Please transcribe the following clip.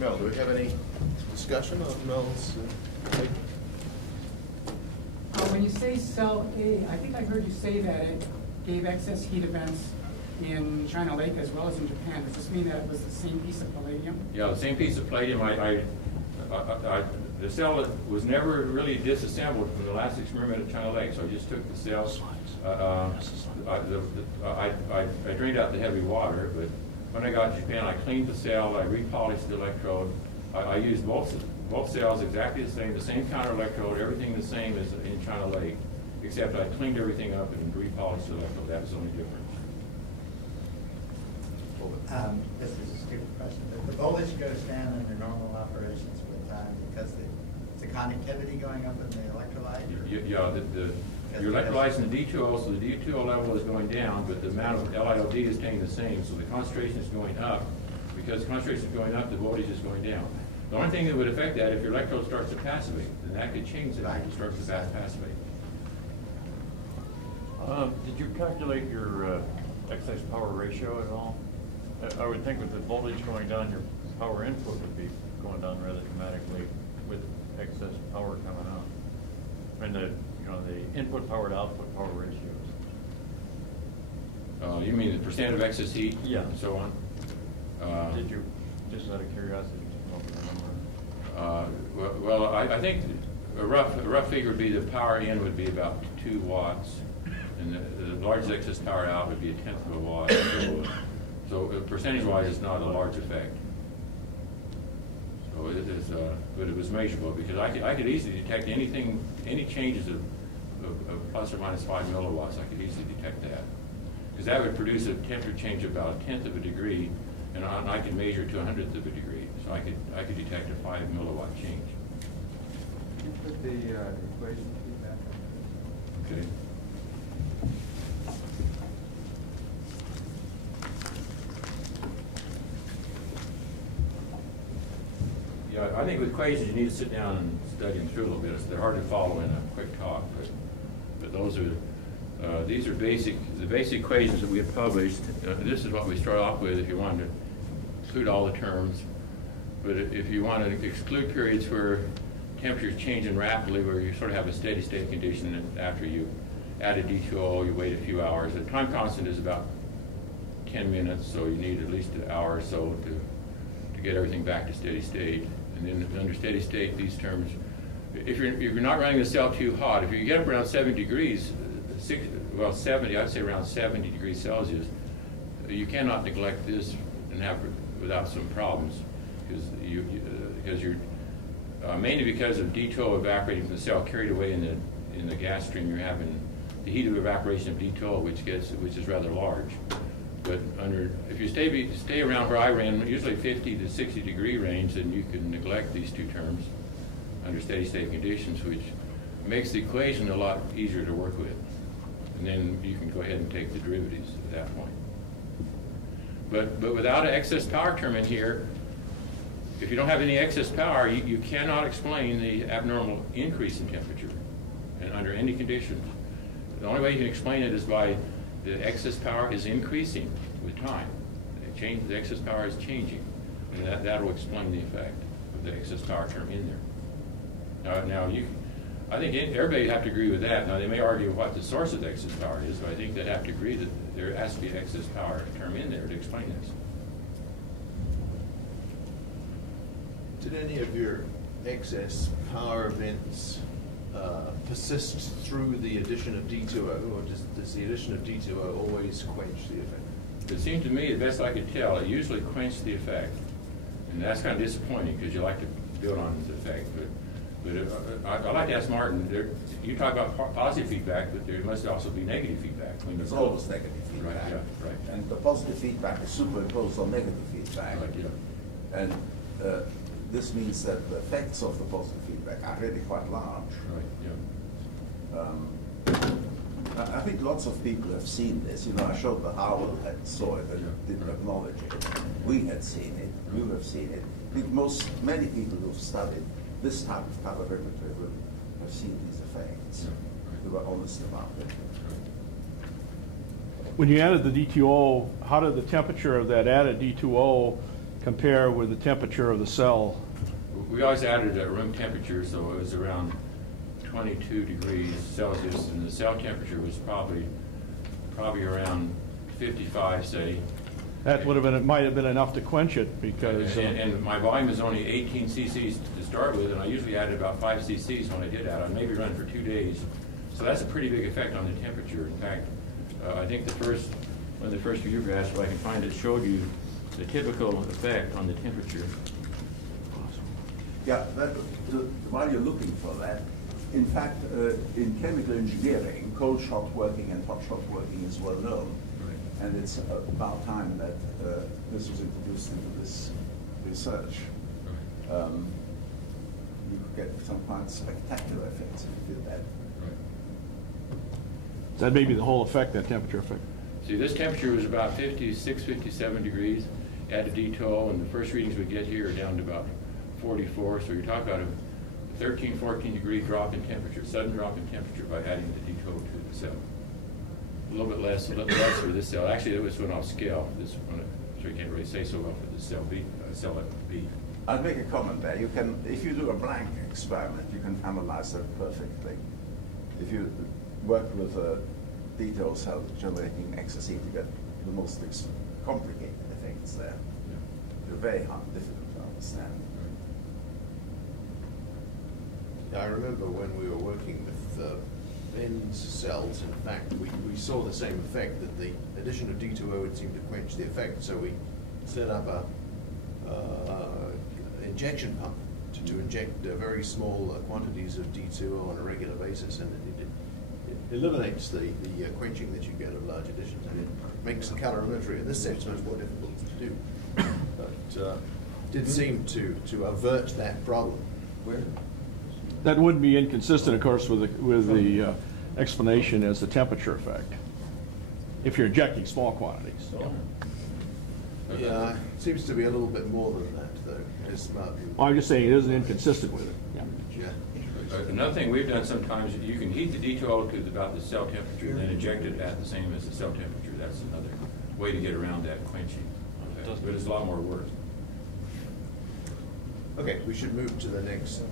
Mel, do we have any discussion on Mel's paper? When you say cell A, I think I heard you say that it gave excess heat events in China Lake as well as in Japan. Does this mean that it was the same piece of palladium? Yeah, the same piece of palladium. The cell was never really disassembled from the last experiment at China Lake, so I just took the cells. I drained out the heavy water, but when I got to Japan, I cleaned the cell, I repolished the electrode. I used both cells exactly the same counter electrode, everything the same as in China Lake, except I cleaned everything up and repolished the electrode. That was the only difference. This is a stupid question, but the voltage goes down under normal operations with time because the conductivity going up in the electrolyte? Yeah, your electrolytes in the D2O, so the D2O level is going down, but the amount of LiOD is staying the same, so the concentration is going up. Because the concentration is going up, the voltage is going down. The only thing that would affect that, if your electrode starts to passivate, then that could change it. It starts to passivate. Did you calculate your excess power ratio at all? I would think with the voltage going down, your power input would be going down rather dramatically with excess power coming out. And the input power to output power ratios. You mean the percent of excess heat? Yeah. And so on? Did you, just out of curiosity, remember? Well, I think a rough figure would be the power in would be about 2 watts, and the largest excess power out would be 1/10 of a watt. So percentage-wise, it's not a large effect. So it is, but it was measurable because I could easily detect any changes of plus or minus 5 milliwatts. I could easily detect that because that would produce a temperature change of about 1/10 of a degree, and I could measure to 1/100th of a degree. So I could detect a 5 milliwatt change. Can you put the equation back up? Okay. Yeah, I think with equations you need to sit down and study them through a little bit. They're hard to follow in a quick talk, but those are these are the basic equations that we have published. This is what we start off with if you want to include all the terms. But if you want to exclude periods where temperatures changing rapidly, where you sort of have a steady state condition, and after you add a D2O, you wait a few hours. The time constant is about 10 minutes, so you need at least an hour or so to get everything back to steady state. And then under steady state, these terms, if you're not running the cell too hot, if you get up around 70 degrees, 70, I'd say around 70 degrees Celsius, you cannot neglect this and have without some problems, because you're mainly because of D2O evaporating from the cell carried away in the gas stream. You're having the heat of evaporation of D2O, which is rather large. But if you stay around where I ran, usually 50 to 60 degree range, then you can neglect these two terms under steady state conditions, which makes the equation a lot easier to work with. And then you can go ahead and take the derivatives at that point. But without an excess power term in here, if you don't have any excess power, you cannot explain the abnormal increase in temperature and under any conditions. The only way you can explain it is by the excess power is increasing with time. The excess power is changing, and that will explain the effect of the excess power term in there. Now I think everybody would have to agree with that. Now, they may argue what the source of the excess power is, but I think they'd have to agree that there has to be an excess power term in there to explain this. Did any of your excess power events persist through the addition of D2O, or does the addition of D2O always quench the effect? It seemed to me, the best I could tell, it usually quenched the effect. And that's kind of disappointing because you like to build on the effect. But I'd like to ask Martin, you talk about positive feedback, but there must also be negative feedback. There's always negative feedback. Right, yeah, right. And the positive feedback is superimposed on negative feedback. Right, yeah. And this means that the effects of the positive feedback are really quite large. Right, yeah. I think lots of people have seen this. You know, I showed the Howell had saw it and didn't acknowledge it. We had seen it. You have seen it. I think many people who've studied this type of calorimetry will have seen these effects. We were honest about it. When you added the D2O, how did the temperature of that added D2O compare with the temperature of the cell? We always added at room temperature, so it was around 22 degrees Celsius, and the cell temperature was probably around 55, say. That would have been, it might have been enough to quench it because. And my volume is only 18 cc's to start with, and I usually added about 5 cc's when I did that. I maybe run for 2 days. So that's a pretty big effect on the temperature. In fact, I think one of the first few graphs, if I can find it, showed you the typical effect on the temperature. Yeah, while you're looking for that, in fact, in chemical engineering, cold shot working and hot shot working is well known. Right. And it's about time that this was introduced into this research. Right. You could get some quite spectacular effects if you did that. That may be the whole effect, that temperature effect. See, this temperature was about 56, 57 degrees. Add a D2O, and the first readings we get here are down to about 44. So you're talking about a 13, 14 degree drop in temperature, sudden drop in temperature by adding the D2O to the cell. A little bit less for this cell. Actually, it was went off scale. This one, so you can't really say so well for the cell B. I'll make a comment there. You can, if you do a blank experiment, you can analyze that perfectly. If you work with a D2O cell generating excess heat, you get the most complicated effects there. Yeah. They're very difficult to understand. I remember when we were working with Ben's cells, in fact, we saw the same effect, that the addition of D2O would seem to quench the effect. So we set up a injection pump to inject very small quantities of D2O on a regular basis, and it eliminates the quenching that you get of large additions, and it makes the calorimetry in this sense much more difficult to do. But did seem to avert that problem. Where? That would be inconsistent, of course, with the explanation as the temperature effect, if you're injecting small quantities. So. Yeah, it seems to be a little bit more than that, though. Well, I'm just saying it isn't inconsistent with it. Yeah. Another thing we've done sometimes, you can heat the D2O to about the cell temperature, then inject it at the same as the cell temperature. That's another way to get around that quenching effect, but it's a lot more work. Okay, we should move to the next